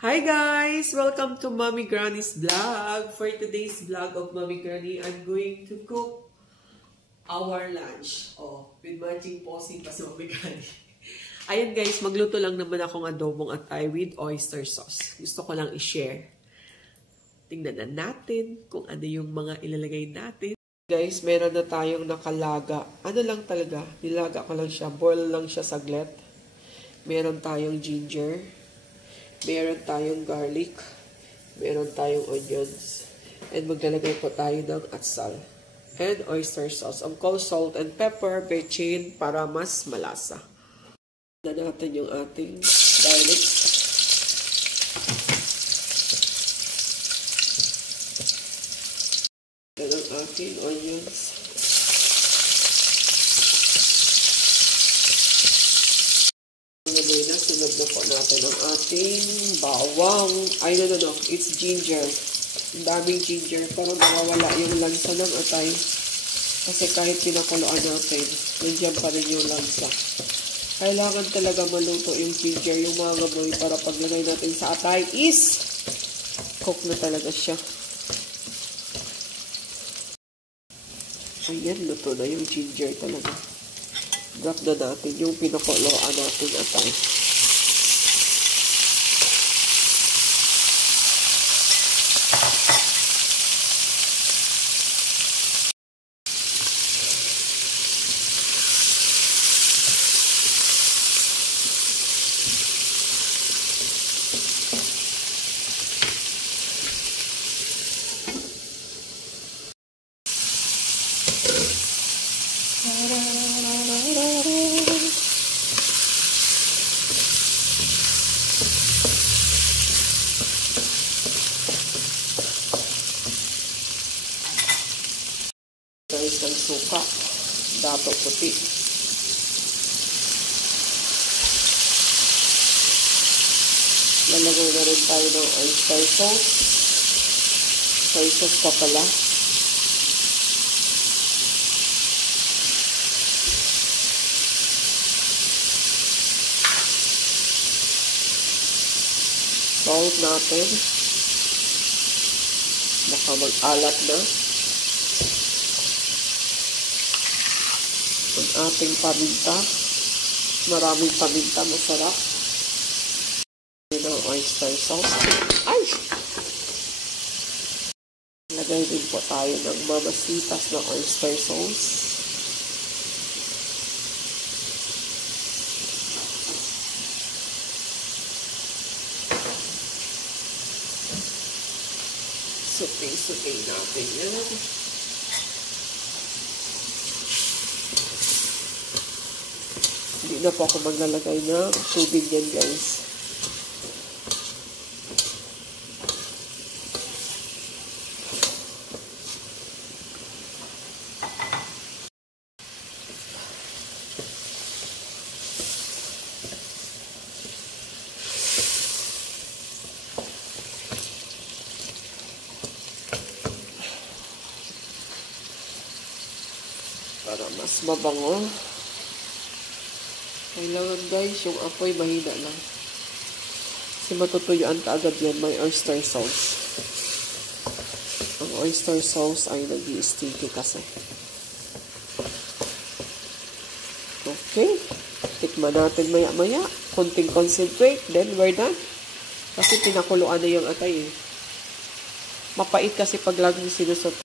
Hi guys! Welcome to Mommy Granny's vlog. For today's vlog of Mommy Granny, I'm going to cook our lunch. With matching posing pa si Mommy Granny. Ayan guys, magluto lang naman akong adobong atay with oyster sauce. Gusto ko lang i-share. Tingnan na natin kung ano yung mga ilalagay natin. Guys, meron na tayong nakalaga. Ano lang talaga, nilaga ko lang siya. Boil lang siya saglit. Meron tayong ginger. Meron tayong garlic. Meron tayong onions. And maglalagay po tayo ng atsal. And oyster sauce. Of course, salt and pepper, bechin, para mas malasa. Na natin yung ating garlic. And ang ating onions. Sunod na po natin ang ating bawang. Ay, no. It's ginger. Ang daming ginger. Pero nawawala yung lansa ng atay. Kasi kahit pinakuluan natin, nandiyan pa rin yung lansa. Kailangan talaga maluto yung ginger, yung mga gaboy, para paglagay natin sa atay is cook na talaga siya. Ayan, luto na yung ginger talaga. Drop na natin yung pinakuluan natin atay. Guys, ng suka, dato puti. Lalagay na rin tayo ng oyster sauce. Soy sauce pa pala. Salt natin. Baka mag-alat na. Ang ating paminta. Maraming paminta, masarap. Yun ang oyster sauce. Ay! Lagay din po tayo ng mamasitas na oyster sauce. Suping natin yan. Hindi na po ako maglalagay ng tubig yan, guys. Para mas mabango. Kailangan guys, yung apoy mahina lang. Kasi matutuyuan ka agad yan, may oyster sauce. Ang oyster sauce ay nag-i-sticky kasi. Okay. Tikman natin maya-maya. Kunting concentrate, then we're done. Kasi pinakuluan na yung atay eh. Mapait kasi pag laging sinusot.